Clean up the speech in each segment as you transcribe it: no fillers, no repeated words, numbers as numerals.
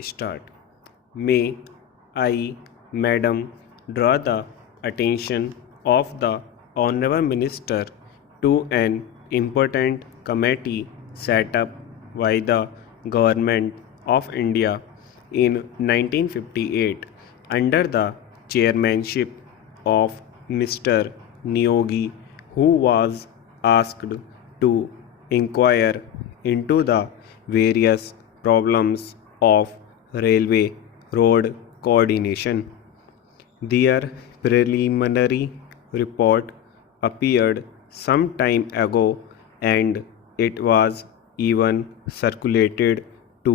start. May I, Madam, draw the attention of the Honourable Minister to an important committee set up by the Government of India in 1958 under the chairmanship of Mr. Niyogi, who was asked to inquire into the various problems of railway road coordination. Their preliminary report appeared some time ago and it was even circulated to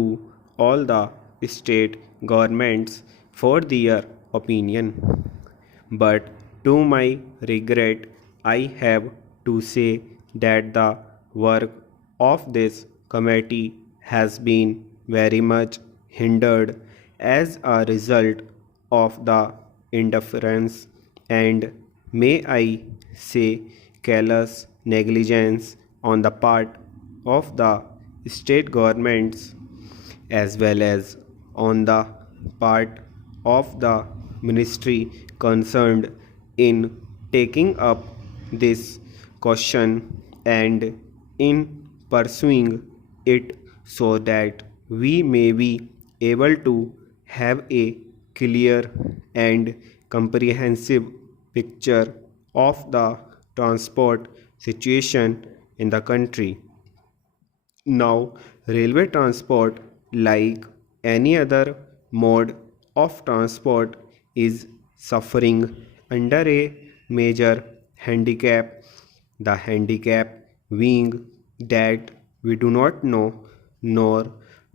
all the state governments for their opinion. But to my regret, I have to say that the work of this committee has been very much hindered as a result of the indifference and, may I say, careless negligence on the part of the state governments as well as on the part of the ministry concerned in taking up this question and in pursuing it so that we may be able to have a clear and comprehensive picture of the transport situation in the country. Now, railway transport, like any other mode of transport, is suffering under a major handicap. The handicap being that we do not know, nor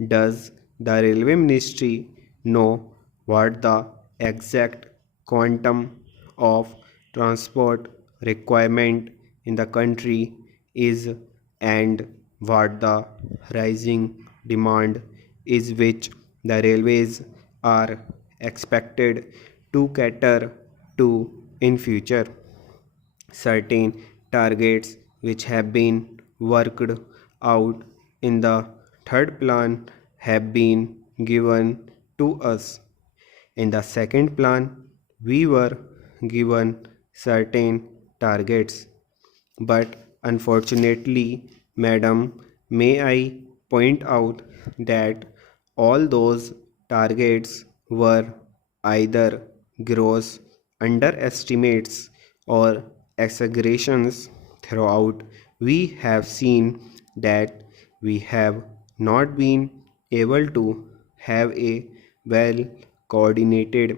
does the railway ministry know what the exact quantum of transport requirement in the country is and what the rising demand is which the railways are expected to cater to in future. Certain targets which have been worked out in the third plan have been given to us. In the second plan, we were given certain targets, but unfortunately, Madam, may I point out that all those targets were either gross underestimates or exaggerations. Throughout, we have seen that we have not been able to have a well coordinated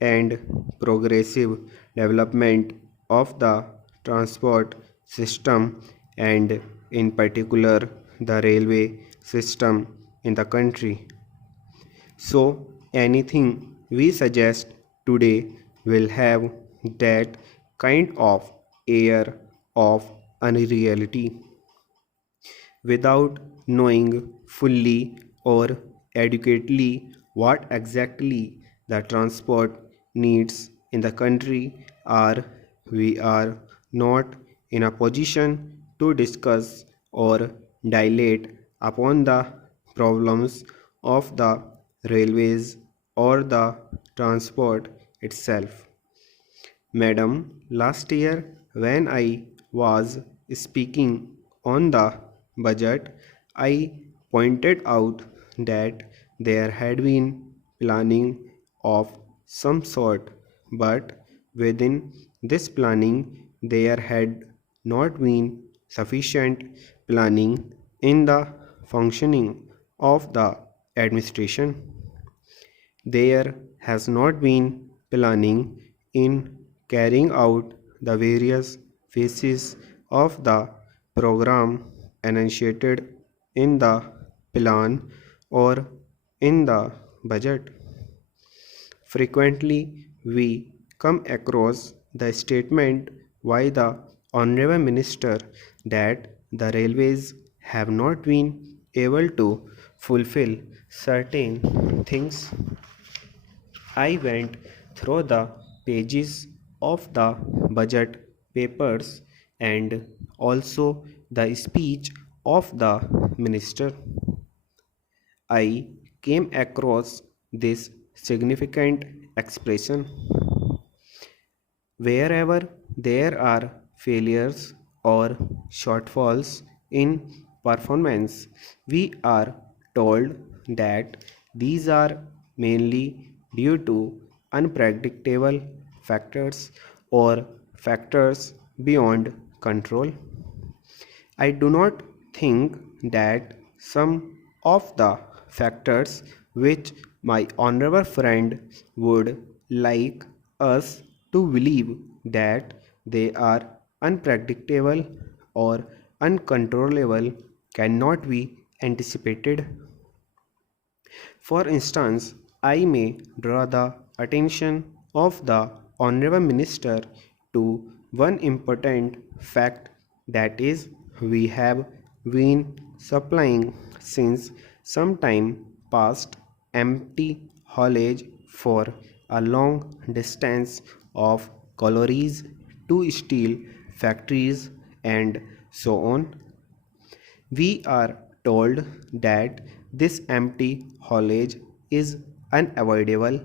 and progressive development of the transport system and in particular the railway system in the country. So anything we suggest today will have that kind of air of unreality without knowing fully or adequately what exactly the transport needs in the country are we are not in a position to discuss or dilate upon the problems of the railways or the transport itself. Madam, last year when I was speaking on the budget, I pointed out that there had been planning of some sort, but within this planning, there had not been sufficient planning in the functioning of the administration. There has not been planning in carrying out the various phases of the program enunciated in the plan or in the budget. Frequently, we come across the statement by the Honorable Minister that the railways have not been able to fulfill certain things. I went through the pages of the budget papers and also the speech of the minister. I came across this significant expression. Wherever there are failures or shortfalls in performance, we are told that these are mainly due to unpredictable factors or factors beyond control. I do not think that some of the factors which my honorable friend would like us to believe that they are unpredictable or uncontrollable cannot be anticipated. For instance, I may draw the attention of the Honorable Minister to one important fact, that is, we have been supplying since some time past empty haulage for a long distance of calories to steel factories and so on. We are told that this empty haulage is unavoidable,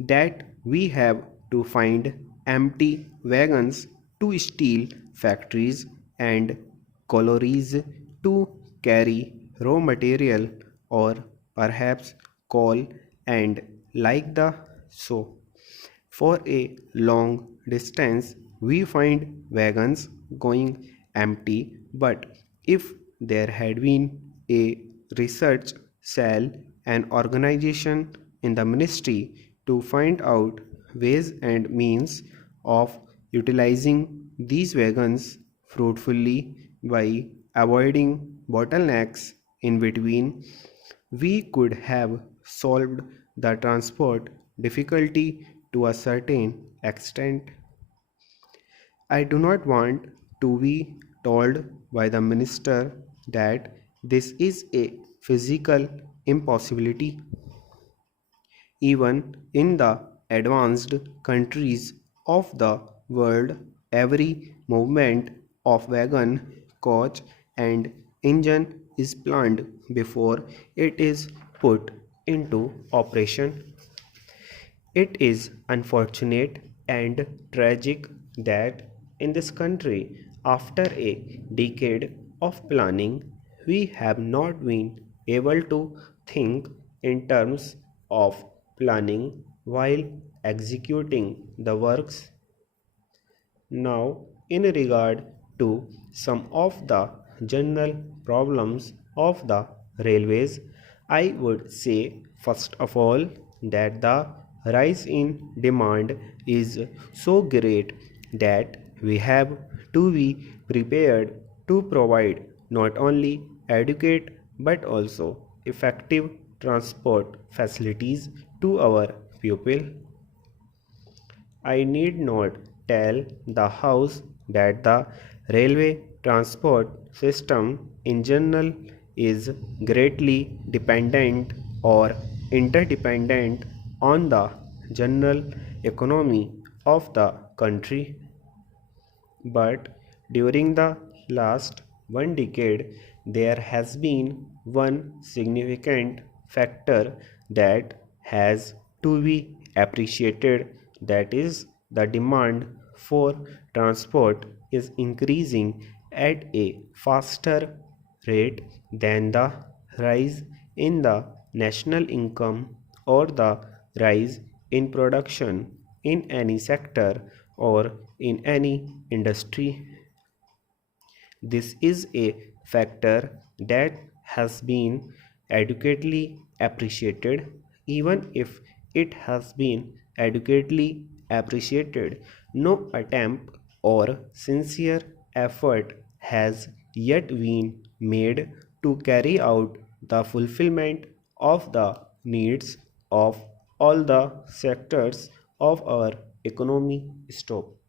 that we have to find empty wagons to steel factories and collieries to carry raw material or perhaps coal and like the so. For a long distance, we find wagons going empty, but if there had been a research cell, an organization in the ministry to find out ways and means of utilizing these wagons fruitfully by avoiding bottlenecks in between, we could have solved the transport difficulty to a certain extent. I do not want to be told by the minister that this is a physical impossibility. Even in the advanced countries of the world, every movement of wagon, coach, and engine is planned before it is put into operation. It is unfortunate and tragic that in this country, after a decade of planning, we have not been able to think in terms of planning while executing the works. Now, in regard to some of the general problems of the railways, I would say first of all that the rise in demand is so great that we have to be prepared to provide not only adequate but also effective transport facilities to our people. I need not tell the House that the railway transport system in general is greatly dependent or interdependent on the general economy of the country. But during the last one decade, there has been one significant factor that has to be appreciated, that is, the demand for transport is increasing at a faster rate than the rise in the national income or the rise in production in any sector or in any industry. This is a factor that has been adequately appreciated. Even if it has been adequately appreciated, no attempt or sincere effort has yet been made to carry out the fulfillment of the needs of all the sectors of our economy. Stop.